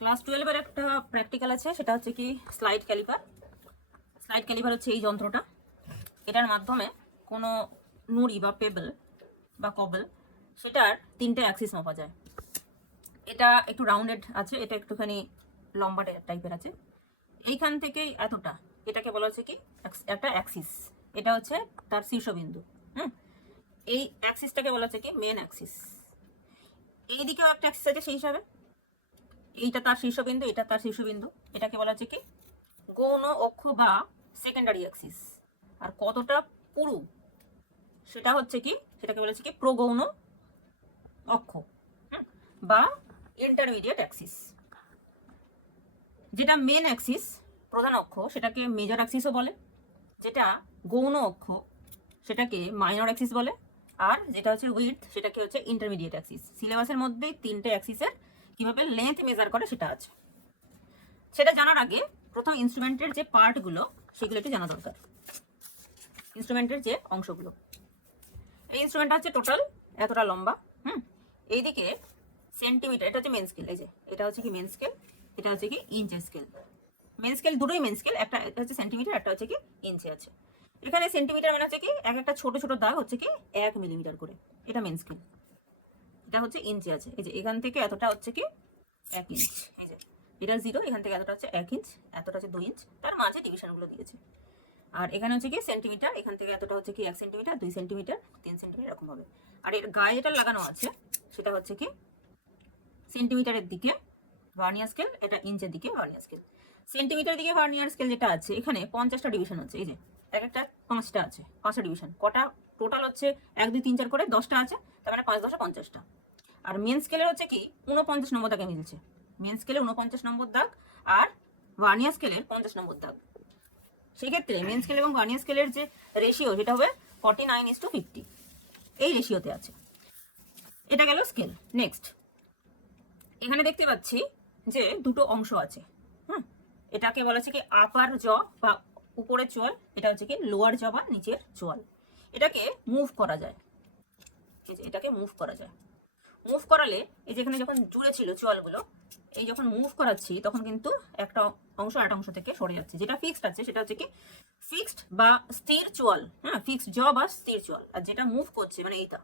Class 12 এর একটা practical আছে, সেটা হচ্ছে কি স্লাইড ক্যালিপার। স্লাইড ক্যালিপার হচ্ছে এই যন্ত্রটা, এটার মাধ্যমে কোনো নুড়ি বা পেবল বা কবল সেটার 3টে অ্যাক্সিস মাপা যায়। এটা একটু রাউন্ডেড আছে, এটা একটুখানি লম্বা টাইপের আছে। এইখান থেকেই এতটা, এটাকে বলা হচ্ছে কি একটা অ্যাক্সিস, এটা হচ্ছে তার শীর্ষবিন্দু। এই অ্যাক্সিসটাকে বলা হচ্ছে কি মেন অ্যাক্সিস। এই দিকেও একটা অ্যাক্সিস আছে সেই হিসাবে, এইটা তার শীর্ষবিন্দু, এটা তার শীর্ষবিন্দু। এটাকে বলা হচ্ছে কি গৌণ অক্ষ বা সেকেন্ডারি অ্যাক্সিস। আর কতটা পুরু সেটা হচ্ছে কি, সেটাকে বলা হচ্ছে কি প্রগৌণ অক্ষ বা ইন্টারমিডিয়েট অ্যাক্সিস। যেটা মেন অ্যাক্সিস প্রধান অক্ষ সেটাকে মেজর অ্যাক্সিসও বলে, যেটা গৌণ অক্ষ সেটাকে মাইনর অ্যাক্সিস বলে, আর যেটা হচ্ছে উইডথ সেটাকে হচ্ছে ইন্টারমিডিয়েট অ্যাক্সিস। সিলেবাসের মধ্যেই 3টে অ্যাক্সিসের কিভাবে লেন্থ মেজার করে সেটা আছে। সেটা জানার আগে প্রথম ইনস্ট্রুমেন্টের যে পার্টগুলো সেগুলো একটু জানা দরকার। ইনস্ট্রুমেন্টের যে অংশগুলো, এই ইনস্ট্রুমেন্টটা হচ্ছে টোটাল এতটা লম্বা। এইদিকে সেন্টিমিটার, এটা হচ্ছে মেন স্কেল। এই যে এটা হচ্ছে কি মেন স্কেল, এটা হচ্ছে কি ইঞ্চের স্কেল। মেন স্কেল দুটোই মেন স্কেল, একটা এটা হচ্ছে সেন্টিমিটার, একটা হচ্ছে কি ইঞ্চে আছে। এখানে সেন্টিমিটার মানে হচ্ছে কি এক একটা ছোট ছোট দাগ হচ্ছে কি 1 মিলিমিটার করে, এটা মেন স্কেল। এটা হচ্ছে ইঞ্চে আছে, এই যে এখান থেকে এতটা হচ্ছে কি 1 ইঞ্চ। এই যে এটা 0, এখান থেকে এতটা হচ্ছে 1 ইঞ্চ, এতটা হচ্ছে 2 ইঞ্চ, তার মাঝে ডিভিশনগুলো দিয়েছে। আর এখানে হচ্ছে কি সেন্টিমিটার, এখান থেকে এতটা হচ্ছে কি 1 সেন্টিমিটার, 2 সেন্টিমিটার, 3 সেন্টিমিটার, এরকম হবে। আর এর গায়ে যেটা লাগানো আছে সেটা হচ্ছে কি সেন্টিমিটারের দিকে ভার্নিয়ার স্কেল, এটা ইঞ্চের দিকে ভার্নিয়ার স্কেল। সেন্টিমিটার দিকে ভার্নিয়ার স্কেল যেটা আছে, এখানে 50টা ডিভিশন আছে। এই যে এক একটা 5টা আছে, 5টা ডিভিশন। কটা টোটাল হচ্ছে 1 2 3 4 করে 10টা আছে, তার মানে 5 10 50টা। আর মেন স্কেলের হচ্ছে কি 49 নম্বর দাগে মিলছে। মেন স্কেলে 49 নম্বর দাগ আর ভার্নিয়ার স্কেলের 50 নম্বর দাগ। সেক্ষেত্রে মেন স্কেল এবং ভার্নিয়ার স্কেলের যে রেশিও সেটা হবে 49:50, এই রেশিওতে আছে। এটা গেল স্কেল। নেক্সট এখানে দেখতে পাচ্ছি যে দুটো অংশ আছে। এটাকে বলা হচ্ছে কি আপার জ বা উপরের চোয়াল, এটা হচ্ছে কি লোয়ার জ বা নিচের চোয়াল। এটাকে মুভ করা যায়, এটাকে মুভ করা যায়। মুভ করালে এই যেখানে যখন জুড়ে ছিল চোয়ালগুলো, এই যখন মুভ করাচ্ছি তখন কিন্তু একটা অংশ আরেকটা অংশ থেকে সরে যাচ্ছে। যেটা ফিক্সড আছে সেটা হচ্ছে কি ফিক্সড বা স্থির চোয়াল, ফিক্সড জ বা স্থির চোয়াল। আর যেটা মুভ করছে মানে এইটা,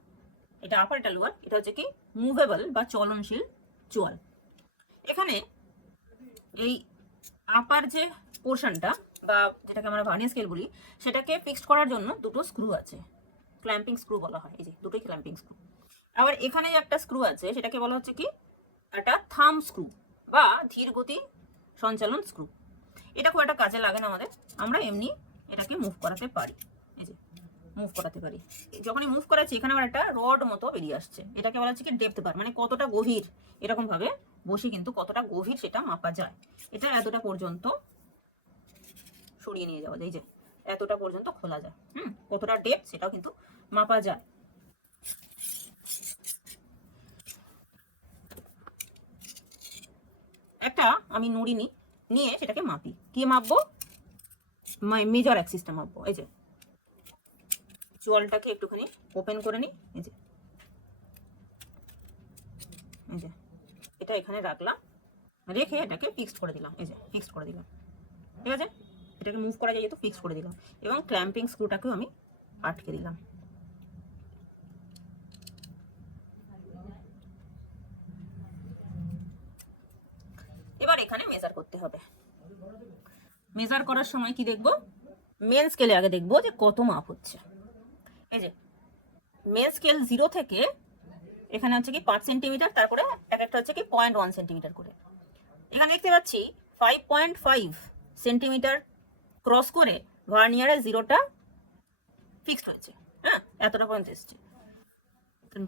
এটা আপার এটা লোয়ার, এটা হচ্ছে কি মুভেবল বা চলনশীল চোয়াল। এখানে এই আপার যে পোর্শনটা বা যেটাকে আমরা ভার্নিয়ার স্কেল বলি, সেটাকে ফিক্সড করার জন্য দুটো স্ক্রু আছে, ক্ল্যাম্পিং স্ক্রু বলা হয়। এই যে দুটোই ক্ল্যাম্পিং স্ক্রু। আবার এখানে একটা স্ক্রু আছে, সেটাকে বলা হচ্ছে কি একটা থাম স্ক্রু বা ধীর গতি সঞ্চালন স্ক্রু। এটা খুব একটা কাজে লাগে না আমাদের, আমরা এমনি এটাকে মুভ করাতে পারি। এই যে মুভ করাতে পারি, যখনই মুভ করাচ্ছি এখানে আবার একটা রড মতো বেরিয়ে আসছে, এটাকে বলা হচ্ছে কি ডেপথ বার, মানে কতটা গভীর। এরকম ভাবে বসে কিন্তু কতটা গভীর সেটা মাপা যায়। এটা এতটা পর্যন্ত সরিয়ে নিয়ে যাওয়া যায়, এই যে এতটা পর্যন্ত খোলা যায়। কতটা ডেপথ সেটাও কিন্তু মাপা যায়। একটা আমি নুড়ি নিয়ে সেটাকে মাপি, কি মাপবো, মেজর অ্যাক্সিসটা মাপবো। এই যে চোয়ালটাকে একটুখানি ওপেন করে নিই, এই যে এটা এখানে রাখলাম, রেখে এটাকে ফিক্সড করে দিলাম। এই যে ফিক্সড করে দিলাম, ঠিক আছে। এটাকে মুভ করা যায় যেহেতু ফিক্সড করে দিলাম, এবং ক্ল্যাম্পিং স্ক্রুটাকেও আমি আটকে দিলাম। এবার এখানে মেজার করতে হবে। মেজার করার সময় কি দেখবো, মেন স্কেলে আগে দেখবো যে কত মাপ হচ্ছে। এই যে মেন স্কেল 0 থেকে এখানে হচ্ছে কি 5 সেন্টিমিটার, তারপরে এক একটা হচ্ছে কি 0.1 সেন্টিমিটার করে। এখানে দেখতে পাচ্ছি 5.5 সেন্টিমিটার ক্রস করে ভার্নিয়ারের 0টা ফিক্সড হয়েছে। এতটা পর্যন্ত এসছে।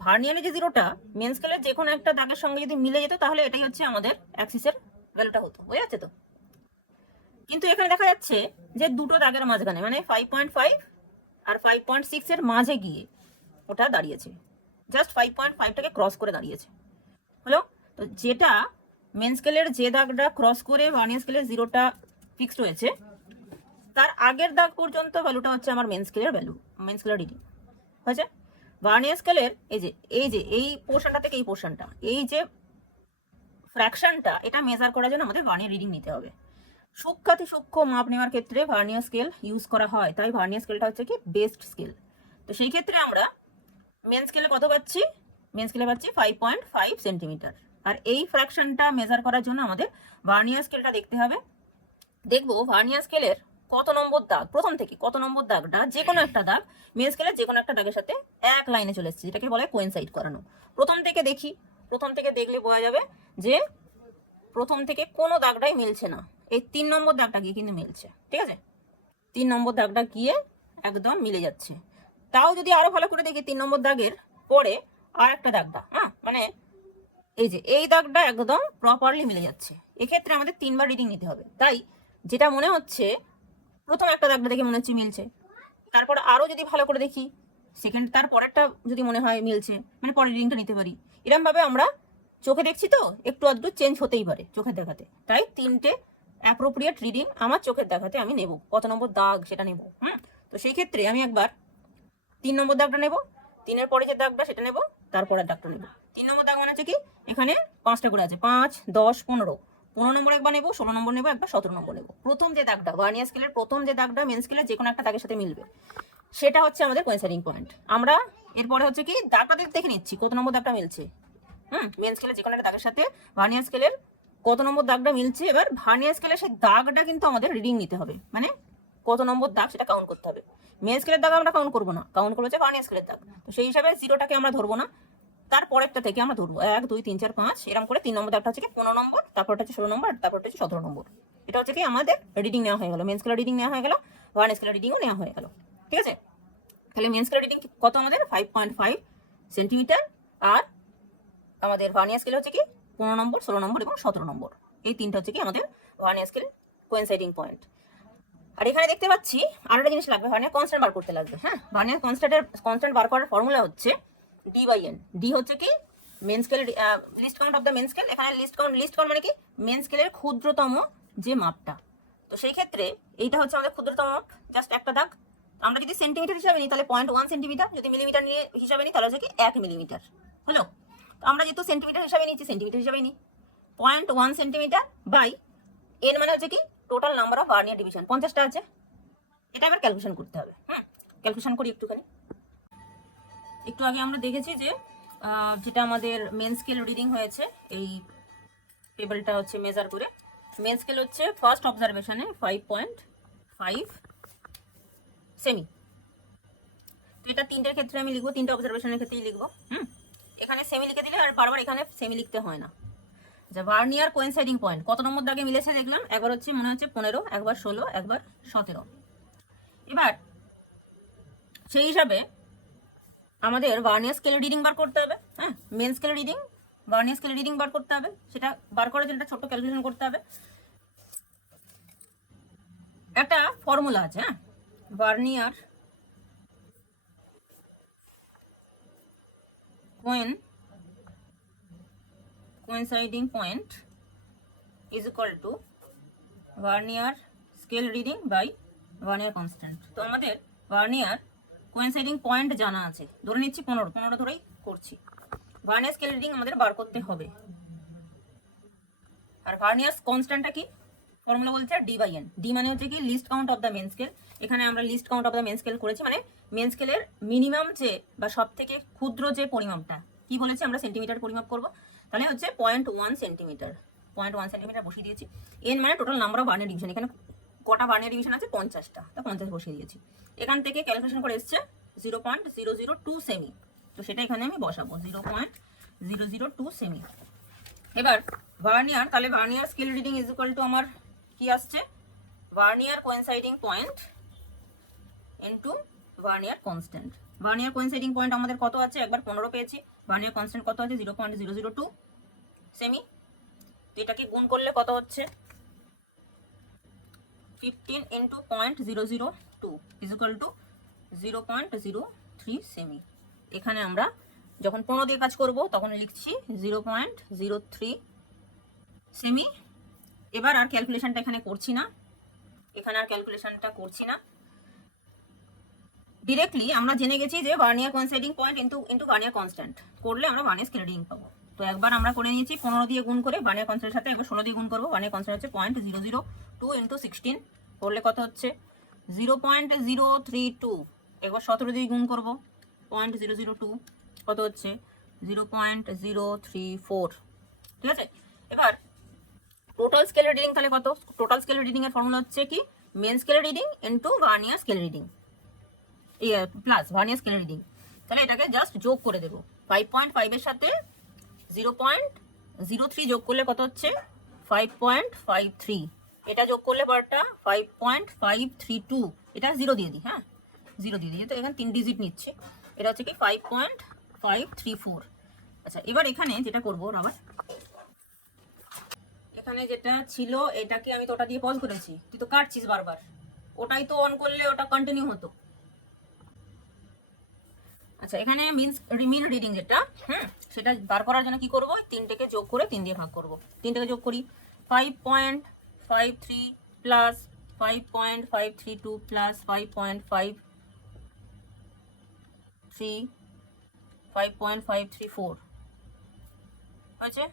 ভার্নিয়ারের যে 0টা মেন স্কেলের যে কোনো একটা দাগের সঙ্গে যদি মিলে যেত, তাহলে এটাই হচ্ছে আমাদের অ্যাক্সিসের ভ্যালুটা হতো, বোঝা যাচ্ছে তো। কিন্তু এখানে দেখা যাচ্ছে যে দুটো দাগের মাঝখানে, মানে 5.5 আর 5.6 এর মাঝে গিয়ে ওটা দাঁড়িয়েছে, জাস্ট 5.5টাকে ক্রস করে দাঁড়িয়েছে, হলো। তো যেটা মেন স্কেলের যে দাগটা ক্রস করে ভার্নিয়ার স্কেলের 0টা ফিক্সড হয়েছে, তার আগের দাগ পর্যন্ত ভ্যালুটা হচ্ছে আমার মেন স্কেলের ভ্যালু, মেন স্কেলের রিডিং হয়েছে। ভার্নিয়ার স্কেলের এই যে এই পোর্শনটা থেকে এই পোর্শনটা, এই যে ফ্র্যাকশনটা এটা মেজার করার জন্য আমাদের ভার্নিয়ার রিডিং নিতে হবে। সূক্ষ্মাতি সূক্ষ্ম মাপ নেওয়ার ক্ষেত্রে ভার্নিয়ার স্কেল ইউজ করা হয়, তাই ভার্নিয়ার স্কেলটা হচ্ছে কি বেস্ট স্কেল। তো সেই ক্ষেত্রে আমরা মেন স্কেলে কত পাচ্ছি? মেন স্কেলে পাচ্ছি 5.5 সেন্টিমিটার। আর এই ফ্র্যাকশনটা মেজার করার জন্য আমাদের ভার্নিয়ার স্কেলটা দেখতে হবে। দেখবো ভার্নিয়ার স্কেলের কত নম্বর দাগ, প্রথম থেকে কত নম্বর দাগটা, যে কোনো একটা দাগ মেন স্কেলের যে কোনো একটা দাগের সাথে এক লাইনে চলে এসেছে, যেটাকে বলে কোয়েনসাইড করানো। প্রথম থেকে দেখি, প্রথম থেকে দেখলে বোঝা যাবে যে প্রথম থেকে কোনো দাগটাই মিলছে না। এই 3 নম্বর দাগটা গিয়ে কিন্তু মিলছে, ঠিক আছে? 3 নম্বর দাগটা গিয়ে একদম মিলে যাচ্ছে। তাও যদি আরো ভালো করে দেখি 3 নম্বর দাগের পরে আর একটা দাগটা, মানে এই যে এই দাগটা একদম প্রপারলি মিলে যাচ্ছে। এক্ষেত্রে আমাদের 3বার রিডিং নিতে হবে। তাই যেটা মনে হচ্ছে প্রথম একটা দাগটা দেখে মনে হচ্ছে মিলছে, তারপর আরো যদি ভালো করে দেখি সেকেন্ড তার পরেরটা যদি মনে হয় মিলছে, মানে পরের রিডিংটা নিতে পারি। এরকম ভাবে আমরা চোখে দেখছি তো একটু আধটু চেঞ্জ হতেই পারে চোখের দেখাতে। তাই 3টে অ্যাপ্রোপ্রিয়েট রিডিং আমার চোখের দেখাতে আমি নেব, কত নম্বর দাগ সেটা নেব। তো সেই ক্ষেত্রে আমি একবার 3 নম্বর দাগটা নেব, 3-এর পরে যে দাগটা সেটা নেব, তারপরের দাগটা নেব। 3 নম্বর দাগ মানে হচ্ছে কি এখানে 5টা করে আছে, 5, 10, 15। 15 নম্বর একবার নেব, 16 নম্বর নেব, একবার 17 নম্বর নেব। প্রথম যে দাগটা ভার্নিয়ার স্কেলের প্রথম যে দাগটা মেন স্কেলের যে কোনো একটা দাগের সাথে মিলবে, সেটা হচ্ছে আমাদের কোয়েনসাইডিং পয়েন্ট। আমরা এরপরে হচ্ছে কি দাগটা দেখে নিচ্ছি কত নম্বর দাগটা মিলছে। মেন স্কেলের যে কোনো একটা দাগের সাথে ভার্নিয়ার স্কেলের কত নম্বর দাগটা মিলছে। এবার ভার্নিয়ার স্কেলের সেই দাগটা কিন্তু আমাদের রিডিং নিতে হবে, মানে কত নম্বর দাগ সেটা কাউন্ট করতে হবে। মেন স্কেলের দাগ আমরা কাউন্ট করবো না, কাউন্ট করবো হচ্ছে ভার্নিয়ার স্কেলের দাগ। তো সেই হিসাবে 0টাকে আমরা ধরবো না, তারপরেরটা থেকে আমরা ধরবো 1, 2, 3, 4, 5 এরকম করে। 3 নম্বর দাগটা হচ্ছে কি 15 নম্বর, তারপরটা হচ্ছে 16 নম্বর, তারপরটা হচ্ছে 17 নম্বর। এটা হচ্ছে কি আমাদের রিডিং নেওয়া হয়ে গেল, মেন স্কেলের রিডিং নেওয়া হয়ে গেল, ভার্নিয়ার স্কেলের রিডিংও নেওয়া হয়ে গেল, ঠিক আছে? তাহলে মেন স্কেলের রিডিং কত আমাদের 5.5 সেন্টিমিটার, আর আমাদের ভার্নিয়ার স্কেল হচ্ছে কি 15 নম্বর, 16 নম্বর এবং 17 নম্বর। এই 3টা হচ্ছে কি আমাদের ভার্নিয়ার স্কেল কোয়েনসাইডিং পয়েন্ট। আর এখানে দেখতে পাচ্ছি আরেকটা জিনিস লাগবে, ভার্নিয়ার কনস্ট্যান্ট বার করতে লাগবে। ভার্নিয়ার কনস্ট্যান্ট বার করার ফর্মুলা হচ্ছে D/N। ডি হচ্ছে কি main scale, least count of the main scale. এখানে লিস্ট কাউন্ট মানে কি মেন স্কেলের ক্ষুদ্রতম যে মাপটা। তো সেই ক্ষেত্রে এইটা হচ্ছে আমাদের ক্ষুদ্রতম মাপ, জাস্ট একটা দাগ। আমরা যদি সেন্টিমিটার হিসাবে নিই তাহলে 0.1 সেন্টিমিটার, যদি মিলিমিটার নিয়ে হিসাবে নিই তাহলে হচ্ছে কি 1 মিলিমিটার হলো। তো আমরা যেহেতু সেন্টিমিটার হিসাবে নিচ্ছি, সেন্টিমিটার হিসাবে নিই 0.1 সেন্টিমিটার বাই এন মানে হচ্ছে কি total number of vernier division 50টা আছে। এটা এবার ক্যালকুলেশন করতে হবে। ক্যালকুলেশন করি একটুখানি। একটু আগে আমরা দেখেছি যে যেটা আমাদের মেন স্কেল রিডিং হয়েছে, এই টেবিলটা হচ্ছে মেজার করে মেন স্কেল হচ্ছে ফার্স্ট অবজারভেশনে 5.5 সেমি। তো এটা 3টের ক্ষেত্রে আমি লিখবো, 3টে অবজারভেশনের ক্ষেত্রেই লিখবো। এখানে সেমি লিখে দিলে আর বারবার এখানে সেমি লিখতে হয় না। যে ভার্নিয়ার কোয়েনসাইডিং পয়েন্ট কত নম্বর দাগে মিলেছে দেখলাম, একবার হচ্ছে মনে হচ্ছে 15, একবার 16, একবার 17। এবার সেই হিসাবে আমাদের ভার্নিয়ার স্কেল রিডিং বার করতে হবে। Main scale reading, vernier scale reading বার করতে হবে। সেটা বার করার জন্য একটা ছোট্ট ক্যালকুলেশন করতে হবে। একটা ফর্মুলা আছে, vernier coinciding point is equal to vernier scale reading by vernier constant. তো আমাদের ভার্নিয়ার কোয়েনসাইডিং পয়েন্ট জানা আছে, ধরে নিচ্ছি 15 ধরেই করছি। ভার্নিয়ার স্কেল রিডিং আমাদের বার করতে হবে। আর ভার্নিয়ার কনস্ট্যান্টটা কি ফর্মুলা বলছে D/N। ডি মানে হচ্ছে কি least count of the main scale. এখানে আমরা least count of the main scale করেছি, মানে মেন স্কেলের মিনিমাম যে বা সব থেকে ক্ষুদ্র যে পরিমাপটা, কি বলেছি আমরা সেন্টিমিটার পরিমাপ করব, তাহলে হচ্ছে 0.1 সেন্টিমিটার। 0.1 সেন্টিমিটার বসিয়ে দিয়েছি। এন মানে total number of vernier division, এখানে কটা ভার্নিয়ার ডিভিশন আছে 50টা, তো 50 বসিয়ে দিয়েছি। এখান থেকে ক্যালকুলেশন করে এসছে 0.002 সেমি। তো সেটা এখানে আমি বসাবো 0.002 সেমি। এবার ভার্নিয়ার, তাহলে vernier scale reading is equal two আমার কি আসছে, vernier coinciding point into vernier constant. Vernier coinciding point আমাদের কত আছে, একবার 15 পেয়েছি। ভার্নিয়ার কনস্ট্যান্ট কত আছে 0.002 সেমি। তো এটাকে গুণ করলে কত হচ্ছে 15 into 0.002 is equal two 0.03 semi. এখানে আমরা যখন 15 দিয়ে কাজ করব তখন লিখছি 0.03 সেমি। এবার আর ক্যালকুলেশনটা এখানে করছি না, ডিরেক্টলি আমরা জেনে গেছি যে vernier coinciding point into vernier constant করলে আমরা ভার্নিয়ার স্কেল রিডিং পাবো। তো একবার আমরা করে নিয়েছি 15 দিয়ে গুণ করে, বানিয়ার কনস্ট্যান্টের সাথে একবার 16 দিয়ে গুণ করবো। বানিয়ার কনস্ট্যান্ট হচ্ছে 0.002 ইন্টু 16 করলে কত হচ্ছে 0.032। একবার 17 দিয়ে গুণ করবো, 0.002 কত হচ্ছে 0.034। ঠিক আছে, এবার টোটাল স্কেলের রিডিং তাহলে কত? টোটাল স্কেলের রিডিং এর ফর্মুলা হচ্ছে কি মেন স্কেলের reading into vernier scale reading plus vernier scale reading. তাহলে এটাকে জাস্ট যোগ করে দেবো। 5.5 এর সাথে 0.03 যোগ করলে কত হচ্ছে 5.53। এটা যোগ করলে পরটা 5.532। এটা 0 দিয়ে দিই, হ্যাঁ 0 দিয়ে দিই, তো এখানে 3 ডিজিট নিচ্ছে। এটা হচ্ছে কি 5.534। আচ্ছা, এবার এখানে যেটা করবো আবার, এখানে যেটা ছিল এটাকে আমি তো ওটা দিয়ে পজ করেছি, তুই তো কাটছিস বারবার। ওটাই তো অন করলে ওটা কন্টিনিউ হতো। আচ্ছা, এখানে মিন রিডিং যেটা সেটা বার করার জন্য কি করব, 3টেকে যোগ করে 3 দিয়ে ভাগ করব। 3টেকে যোগ করি 5.53 প্লাস 5.532 প্লাস 5.534 হয়েছে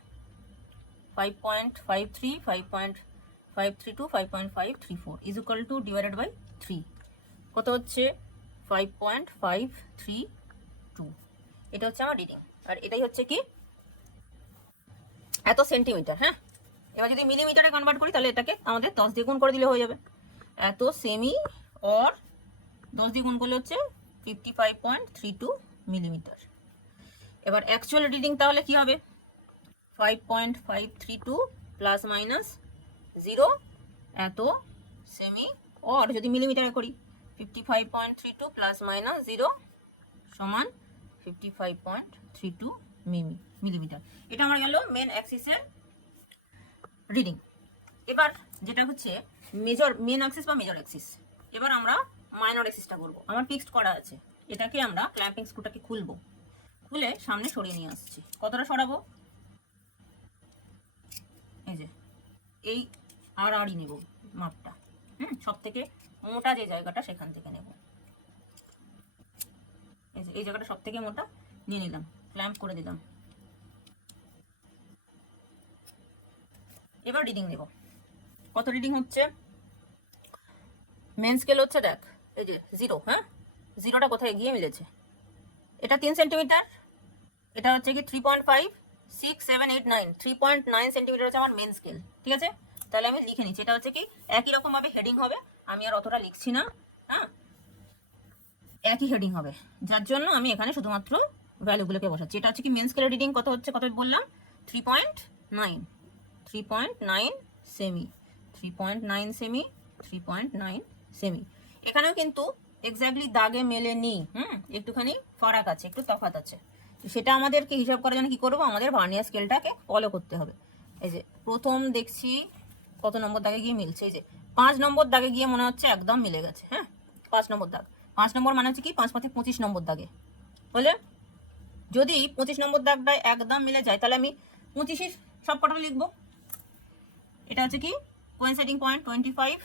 5.53 5.532 5.534 is equal to divided by 3 কত হচ্ছে 5.532। এটা হচ্ছে আমার রিডিং, আর এটাই হচ্ছে কি এত সেন্টিমিটার। হ্যাঁ, এবার যদি মিলিমিটারে কনভার্ট করি তাহলে এটাকে আমাদের 10 দিয়ে গুণ করে দিলে হয়ে যাবে। এত সেমি অর 10 দিয়ে গুণ করলে হচ্ছে 55.32 মিলিমিটার। এবার অ্যাকচুয়াল রিডিং তাহলে কি হবে 5.532 প্লাস মাইনাস 0 এত সেমি, অর যদি মিলিমিটারে করি 55.32 প্লাস মাইনাস 0 সমান 55.32 মিলিমিটার। এটা আমার গেল মেন অ্যাক্সিসের রিডিং। এবার যেটা হচ্ছে মেন অ্যাক্সিস বা মেজর অ্যাক্সিস, এবার আমরা মাইনর অ্যাক্সিসটা করব। আমার ফিক্সড করা আছে, এটাকে আমরা ক্ল্যাম্পিং স্ক্রুটাকে খুলবো, খুলে সামনে সরিয়ে নিয়ে আসছি। কতটা সরাবো, এই যে এই আড়াআড়ি নেব মাপটা, সব থেকে মোটা যে জায়গাটা সেখান থেকে নেব। এই যে এই জায়গাটা সব থেকে মোটা নিয়ে নিলাম, ক্ল্যাম্প করে দিলাম। এবার রিডিং নেব, কত রিডিং হচ্ছে মেন স্কেল হচ্ছে দেখ এই যে 0, হ্যাঁ 0টা কোথায় গিয়ে মিলেছে, এটা 3 সেন্টিমিটার, এটা হচ্ছে কি 3.5 6 7 8 9 3.9 সেন্টিমিটার হচ্ছে আমার মেন স্কেল। ঠিক আছে, তাহলে আমি লিখে নিচ্ছি। এটা হচ্ছে কি একই রকম ভাবে হেডিং হবে, আমি আর অতটা লিখছি না, হ্যাঁ একই হেডিং হবে, যার জন্য আমি এখানে শুধুমাত্র ভ্যালুগুলোকে বসাচ্ছি। এটা হচ্ছে কি মেন স্কেলের রিডিং কত হচ্ছে, কত বললাম 3.9 সেমি, 3.9 সেমি, 3.9 সেমি। এখানেও কিন্তু এক্স্যাক্টলি দাগে মেলেনি, একটুখানি ফারাক আছে, একটু তফাৎ আছে। সেটা আমাদেরকে হিসাব করার জন্য কি করব, আমাদের ভার্নিয়ার স্কেলটাকে ফলো করতে হবে। এই যে প্রথম দেখছি কত নম্বর দাগে গিয়ে মিলছে, এই যে 5 নম্বর দাগে গিয়ে মনে হচ্ছে একদম মিলে গেছে। হ্যাঁ 5 নম্বর দাগ, 5 নম্বর মানে হচ্ছে কি 5 5 25 নম্বর দাগে হলে, যদি 25 নম্বর দাগটায় একদম মিলে যায় তাহলে আমি 25 সব কটা লিখবো। এটা হচ্ছে কি কোইন্সাইডিং পয়েন্ট 25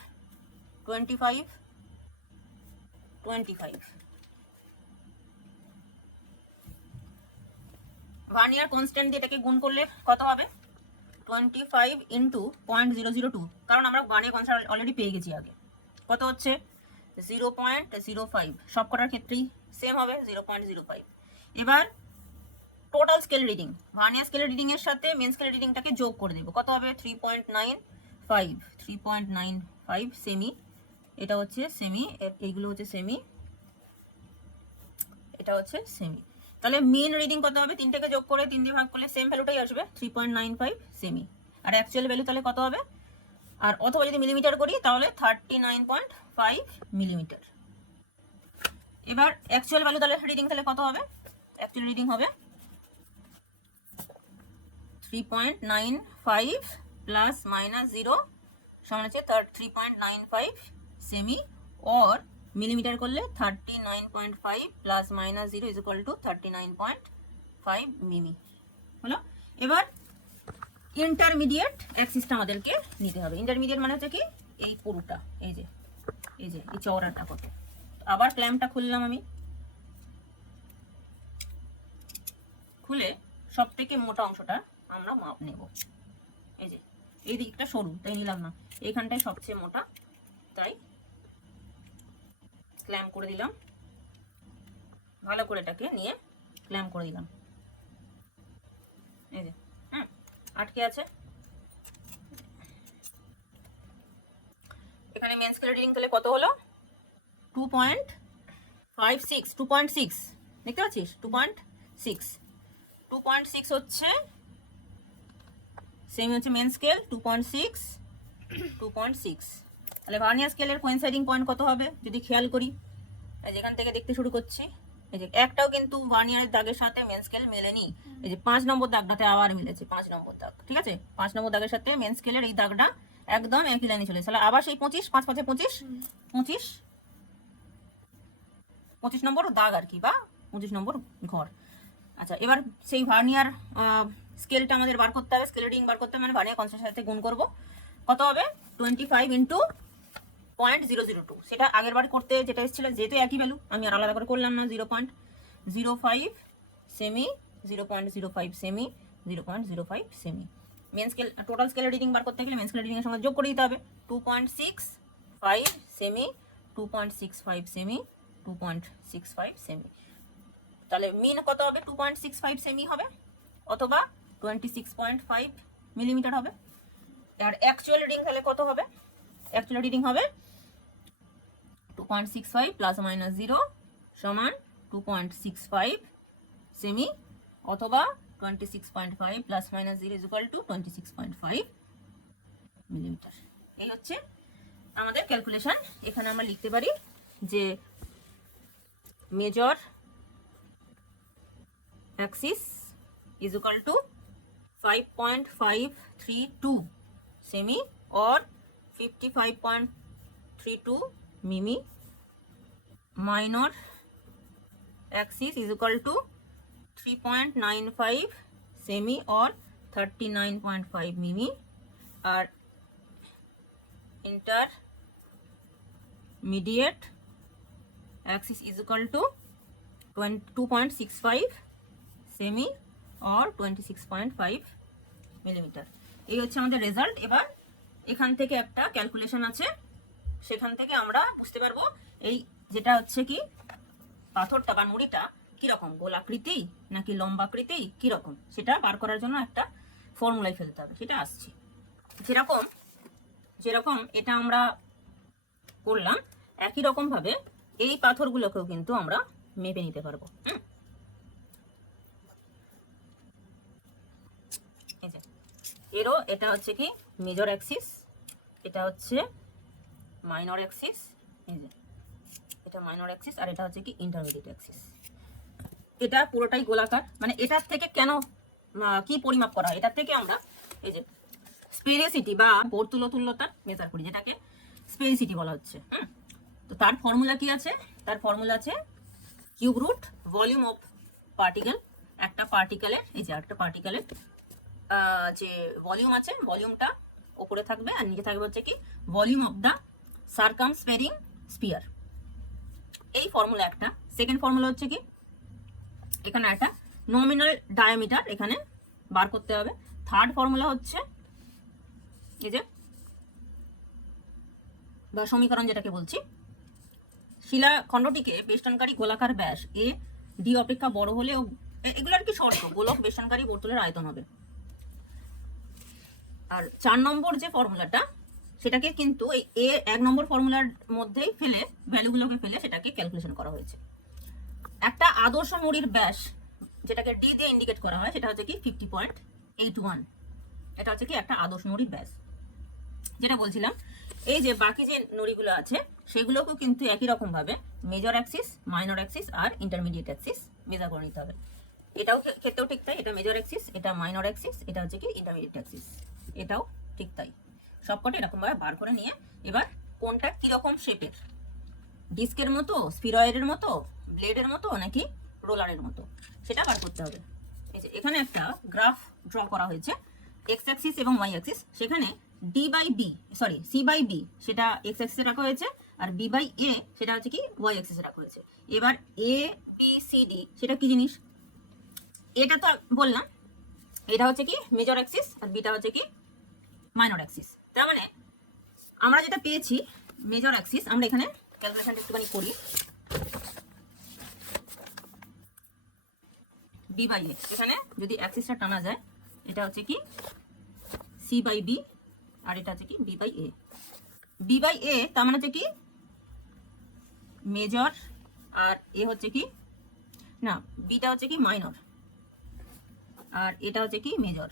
25 25। ভার্নিয়ার কনস্ট্যান্ট দিয়ে এটাকে গুণ করলে কত হবে 25 ইন্টু 0.002, কারণ আমরা ভার্নিয়ার কনস্ট্যান্ট অলরেডি পেয়ে গেছি আগে। কত হচ্ছে 0.05, সব কটার ক্ষেত্রেই সেম হবে 0.05। এবার total scale reading, vernier scale reading এর সাথে মেন স্কেল রিডিংটাকে যোগ করে দেব, কত হবে 3.95 সেমি, এটা হচ্ছে সেমি, এইগুলো হচ্ছে সেমি, এটা হচ্ছে সেমি। তাহলে মেন রিডিং কত হবে, 3টাকে যোগ করে 3 দিয়ে ভাগ করলে সেম ভ্যালুটাই আসবে 3.95 সেমি। আর অ্যাকচুয়াল ভ্যালু তাহলে কত হবে, আর অথবা যদি মিলিমিটার করি তাহলে 39.5 মিলিমিটার। এবার অ্যাকচুয়াল ভ্যালু তাহলে রিডিং তাহলে কত হবে, অ্যাকচুয়াল রিডিং হবে 3.95 প্লাস মাইনাস 0 সমান হচ্ছে 3.95 সেমি, অর মিলিমিটার করলে 39.5 plus minus 0 is equal two 39.5 মিমি হলো। এবার ইন্টারমিডিয়েট অ্যাক্সিসটা আমাদেরকে নিতে হবে। ইন্টারমিডিয়েট মানে হচ্ছে কি এই পুরোটা, এই যে এই চওড়াটা কত। আবার ক্ল্যাম্পটা খুললাম আমি, খুলে সব থেকে মোটা অংশটা আমরা মাপ নেব। এই যে এই দিকটা সরু তাই নিলাম না, এইখানটায় সবচেয়ে মোটা, তাই ক্ল্যাম্প করে দিলাম। ভালো করে এটাকে নিয়ে ক্ল্যাম্প করে দিলাম। এই যে আটকে আছে। এখানে মেন স্কেলের রিডিং তাহলে কত হলো? 2.56, 2.6 দেখতে পাচ্ছিস? 2.6, 2.6 হচ্ছে সেমি হচ্ছে মেন স্কেল 2.6, 2.6। তাহলে ভার্নিয়ার স্কেলের কোইনসাইডিং পয়েন্ট কত হবে যদি খেয়াল করি? যেখান থেকে দেখতে শুরু করছি, এই যে একটাও কিন্তু ভার্নিয়ারের দাগের সাথে মেন স্কেল মেলেনি। এই যে 5 নম্বর দাগটাতে আবার মিলেছে, 5 নম্বর দাগ, ঠিক আছে? 5 নম্বর দাগের সাথে মেন স্কেলের এই দাগটা একদম একই লাইনে চলে, তাহলে আবার সেই 25, 5 5 25, 25 নম্বর দাগ আর কি, বা 25 নম্বর ঘর। আচ্ছা, এবার সেই ভার্নিয়ার স্কেলটা আমাদের বার করতে হবে, স্কেল রিডিং বার করতে হবে, মানে ভার্নিয়ার কনস্ট্যান্টের সাথে গুণ করব। কত হবে? 25 ইন্টু 0.002। সেটা আগের বার করতে যেটা এসেছিল, যেহেতু একই ভ্যালু আমি আর আলাদা করে করলাম না। 0.05 cm, 0.05 cm, 0.05 cm. Main scale total scale reading বার করতে গেলে মেন স্কেল রিডিং এর সঙ্গে যোগ করে দিতে হবে। 2.65 সেমি, 2.65 সেমি, 2.65 সেমি। তাহলে মিন কত হবে? 2.65 সেমি হবে, অথবা 26.5 মিলিমিটার হবে। আর অ্যাকচুয়াল রিডিং তাহলে কত হবে? অ্যাকচুয়াল রিডিং হবে 2.65 প্লাস মাইনাস 0 সমান 2.65 সেমি, অথবা 26.5 plus minus 0 is equal to 26.5 millimetre. এই হচ্ছে আমাদের ক্যালকুলেশন। এখানে আমরা লিখতে পারি যে major axis is equal to 5.532 সেমি or 55.32 মিমি, minor axis is equal to 3.95 সেমি or 39.5 মিমি, আর intermediate axis is equal to 2.65 সেমি or 26.5 মিলিমিটার। এই হচ্ছে আমাদের রেজাল্ট। এবার এখান থেকে একটা ক্যালকুলেশন আছে, সেখান থেকে আমরা বুঝতে পারবো এই যেটা হচ্ছে কি পাথরটা বা নুড়িটা কিরকম, গোলাকৃতি নাকি লম্বাকৃতি কিরকম, সেটা বার করার জন্য একটা ফর্মুলায় ফেলতে হবে। সেটা আসছি, যেরকম এটা আমরা করলাম একই রকম ভাবে এই পাথরগুলোকেও কিন্তু আমরা মেপে নিতে পারবো। এরও এটা হচ্ছে কি মেজর অ্যাক্সিস, এটা হচ্ছে মাইনর অ্যাক্সিস, এই যে এটা মাইনর অ্যাক্সিস, আর এটা হচ্ছে কি ইন্টারমিডিয়েট অ্যাক্সিস। এটা পুরোটাই গোলাকার, মানে এটার থেকে কেন কি পরিমাপ করা হয়? এটার থেকে আমরা এই যে স্পেরিসিটি বা বর্তুলতুল্যতার মেজার করি, যেটাকে স্পেরিসিটি বলা হচ্ছে। তো তার ফর্মুলা কি আছে? তার ফর্মুলা আছে cube root volume of particle. একটা পার্টিকেলের, এই যে একটা পার্টিকেলের যে ভলিউম আছে, ভলিউমটা উপরে থাকবে আর নিচে থাকবে হচ্ছে কি ভলিউম অফ দ্য সার্কামস্ফেরিং স্পিয়ার। এই ফর্মুলা একটা। সেকেন্ড ফর্মুলা হচ্ছে কি এখানে একটা নমিনাল ডায়ামিটার এখানে বার করতে হবে। থার্ড ফর্মুলা হচ্ছে এই যে বা সমীকরণ যেটাকে বলছি, শিলাখণ্ডটিকে বেষ্টনকারী গোলাকার ব্যাস এ ডি অপেক্ষা বড় হলেও, এগুলো আর কি শর্ত, গোলক বেষ্টনকারী বর্তুলের আয়তন হবে। আর 4 নম্বর যে ফর্মুলাটা, সেটাকে কিন্তু এই এ 1 নম্বর ফর্মুলার মধ্যেই ফেলে, ভ্যালুগুলোকে ফেলে সেটাকে ক্যালকুলেশন করা হয়েছে। একটা আদর্শ নুড়ির ব্যাস যেটাকে ডি দিয়ে ইন্ডিকেট করা হয়, সেটা হচ্ছে কি 50.81। এটা হচ্ছে কি একটা আদর্শ নুড়ির ব্যাস। যেটা বলছিলাম, এই যে বাকি যে নুড়িগুলো আছে সেগুলোকেও কিন্তু একই রকম ভাবে মেজর অ্যাক্সিস, মাইনর অ্যাক্সিস আর ইন্টারমিডিয়েট অ্যাক্সিস মেজার করে নিতে হবে। এটাও ক্ষেত্রেও ঠিক তাই, এটা মেজর অ্যাক্সিস, এটা মাইনর অ্যাক্সিস, এটা হচ্ছে কি ইন্টারমিডিয়েট অ্যাক্সিস, এটাও ঠিক তাই। সবকটা এরকম ভাবে বার করে নিয়ে এবার কোনটা কিরকম শেপের, ডিস্কের মতো, স্ফিরয়েডের মতো, ব্লেডের মতো নাকি রোলারের মতো, সেটা বার করতে হবে। এই যে এখানে একটা গ্রাফ ড্র করা হয়েছে, এক্স অ্যাক্সিস এবং ওয়াই অ্যাক্সিস। সেখানে সি বাই বি সেটা এক্স অ্যাক্সিসে রাখা হয়েছে, আর বি বাই এ সেটা হচ্ছে কি ওয়াই অ্যাক্সিসে রাখা হয়েছে। এবার এ বি সি ডি সেটা কি জিনিস? এটা তো বললাম এটা হচ্ছে কি মেজর অ্যাক্সিস আর বিটা হচ্ছে কি মাইনর অ্যাক্সিস। তার মানে আমরা যেটা পেয়েছি মেজর অ্যাক্সিস, আমরা এখানে ক্যালকুলেশনটা একটুখানি করি। বি বাই এ, এখানে যদি অ্যাক্সিসটা টানা যায় এটা হচ্ছে কি সি বাই বি আর এটা হচ্ছে কি B by A. B by A তার মানে হচ্ছে কি মেজর আর এ হচ্ছে কি না, বিটা হচ্ছে কি মাইনর আর এটা হচ্ছে কি মেজর,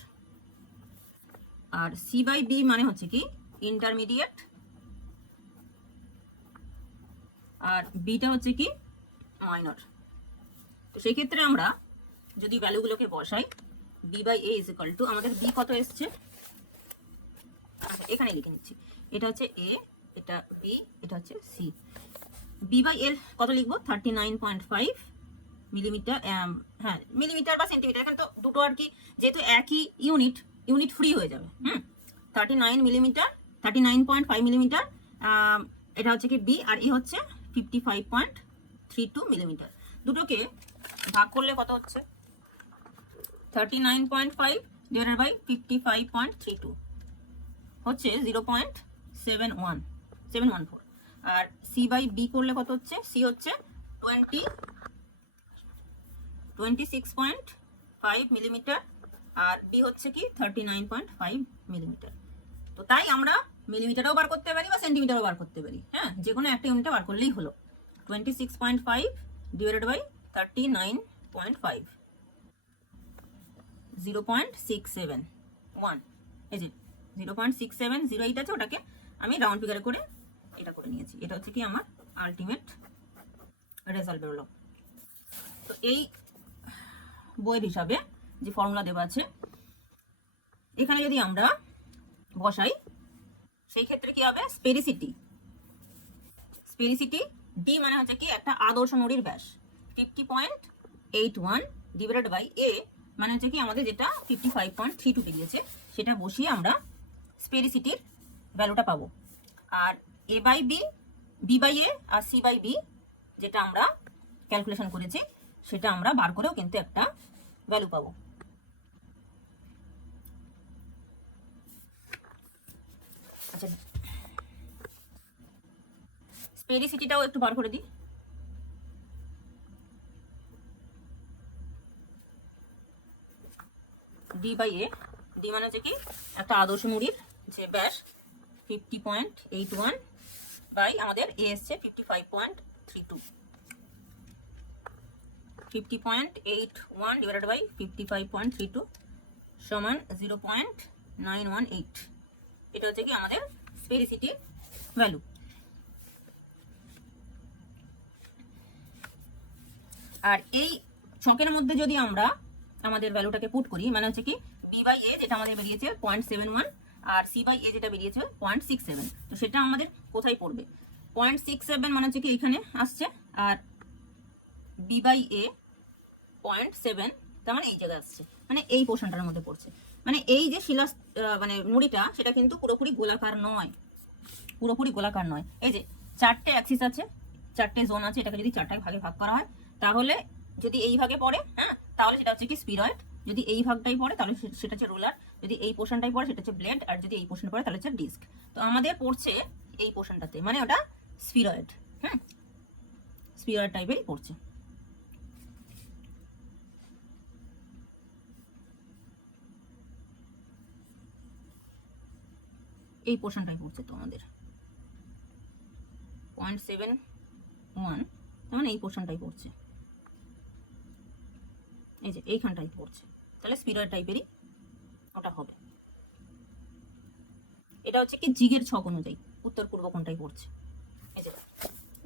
আর সি বাই বি মানে হচ্ছে কি ইন্টারমিডিয়েট আর বিটা হচ্ছে কি মাইনর। তো সেই ক্ষেত্রে আমরা যদি ভ্যালুগুলোকে বসাই B by A is equal to, আমাদের বি কত এসছে এখানে লিখে নিচ্ছি, এটা হচ্ছে এ, এটা বি, এটা হচ্ছে সি। বি বাই এল কত লিখবো 39.5 মিলিমিটার, হ্যাঁ মিলিমিটার বা সেন্টিমিটার, এখানে তো দুটো আর কি যেহেতু একই ইউনিট ফ্রি হয়ে যাবে। 39 মিলিমিটার, 39.5 মিলিমিটার, এটা হচ্ছে কি বি আর এ হচ্ছে 55.32 মিলিমিটার। দুটোকে ভাগ করলে কত হচ্ছে 39.5 ডিভাইডেড বাই 55.32 হচ্ছে 0.714। আর সি বাই বি করলে কত হচ্ছে, সি হচ্ছে 26.5 মিলিমিটার আর বি হচ্ছে কি 39.5 মিলিমিটার। তো তাই আমরা মিলিমিটারও বার করতে পারি বা সেন্টিমিটারও বার করতে পারি, হ্যাঁ যে কোনো একটা ইউনিটে বার করলেই হলো। 26.5 ডিভাইডেড বাই 39.5 0.671, এই যে 0.6708 আছে, ওটাকে আমি রাউন্ড ফিগারে করে এটা করে নিয়েছি। এটা হচ্ছে কি আমার আলটিমেট রেজাল্ট বেরোলো। তো এই বইয়ের হিসাবে যে ফর্মুলা দেওয়া আছে এখানে যদি আমরা বসাই সেই ক্ষেত্রে কি হবে, স্পেরিসিটি ডি মানে হচ্ছে কি একটা আদর্শ নুড়ির ব্যাস 50.81 ডিভাইডেড বাই এ মানে হচ্ছে কি আমাদের যেটা 55.32 বেরিয়েছে, সেটা বসিয়ে আমরা স্পেরিসিটির ভ্যালুটা পাবো। আর A by B, B by A আর সি বাই বি যেটা আমরা ক্যালকুলেশন করেছি সেটা আমরা বার করেও কিন্তু একটা ভ্যালু পাবো। আচ্ছা স্পেরিসিটিটাও একটু বার করে দিই। ডি বাই এ, ডি মানে হচ্ছে কি একটা আদর্শ মুড়ির যে ব্যাস 50.81 বাই আমাদের এ এসছে 55.32, 50.81 ডিভাইডেড বাই 55.32 সমান 0.918। এটা হচ্ছে কি আমাদের স্পেরিসিটি ভ্যালু। আর এই ছকের মধ্যে যদি আমরা আমাদের ভ্যালুটাকে পুট করি মানে হচ্ছে কি বি বাই এ যেটা আমাদের বেরিয়েছে 0.71 আর সি বাই এ যেটা বেরিয়েছে 0.67, তো সেটা আমাদের কোথায় পড়বে 0.67 মানে হচ্ছে কি এখানে আসছে, আর বি বাই এ 0.7 তার মানে এই জায়গায় আসছে, মানে এই পোর্শনটার মধ্যে পড়ছে। মানে এই যে শিলা মানে নুড়িটা সেটা কিন্তু পুরোপুরি গোলাকার নয়, এই যে চারটে অ্যাক্সিস আছে, চারটে জোন আছে, এটাকে যদি চারটা ভাগে ভাগ করা হয় তাহলে যদি এই ভাগে পড়ে, হ্যাঁ তাহলে সেটা হচ্ছে কি স্পিরয়েড, যদি এই ভাগটাই পড়ে তাহলে সেটা হচ্ছে রোলার, যদি এই পোর্শনটাই পড়ে সেটা হচ্ছে ব্লেড, আর যদি এই পোর্শন পড়ে তাহলে হচ্ছে ডিস্ক। তো আমাদের পড়ছে এই পোর্শনটাতে, মানে ওটা স্পিরয়েড, স্পিরয়েড টাইপেরই পড়ছে। এই পোর্শনটাই পড়ছে তো আমাদের 0.71, মানে এই পোর্শনটাই পড়ছে, এই যে এইখানটাই পড়ছে, তাহলে স্পিরয়েড টাইপেরই ওটা হবে। এটা হচ্ছে কি জিগের ছক অনুযায়ী উত্তর পূর্ব কোনটাই পড়ছে। এই যে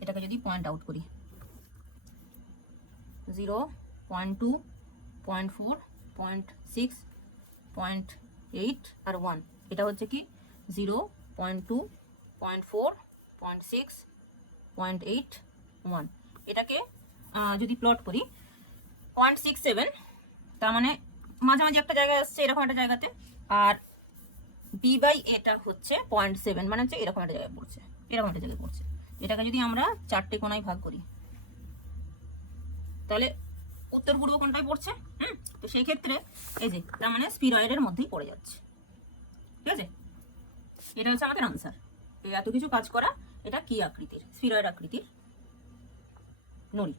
এটাকে যদি পয়েন্ট আউট করি 0, 0.2, 0.4, 0.6, 0.8 আর 1, এটা হচ্ছে কি 0, 0.2, 0.4, 0.6, 0.8, 1। এটাকে যদি প্লট করি 0.67 তার মানে মাঝামাঝি একটা জায়গায় আসছে এরকম একটা জায়গাতে, আর বি বাই এটা হচ্ছে 0.7 মানে হচ্ছে এরকম একটা জায়গায় পড়ছে, এটাকে যদি আমরা চারটে কোণায় ভাগ করি তাহলে উত্তর পূর্ব কোনটায় পড়ছে। তো সেই ক্ষেত্রে এই যে তার মানে স্পিরয়েডের মধ্যেই পড়ে যাচ্ছে। ঠিক আছে, এটা হচ্ছে আমাদের আনসার। এই এত কিছু কাজ করা, এটা কি আকৃতির? স্পিরয়েড আকৃতির নড়ি।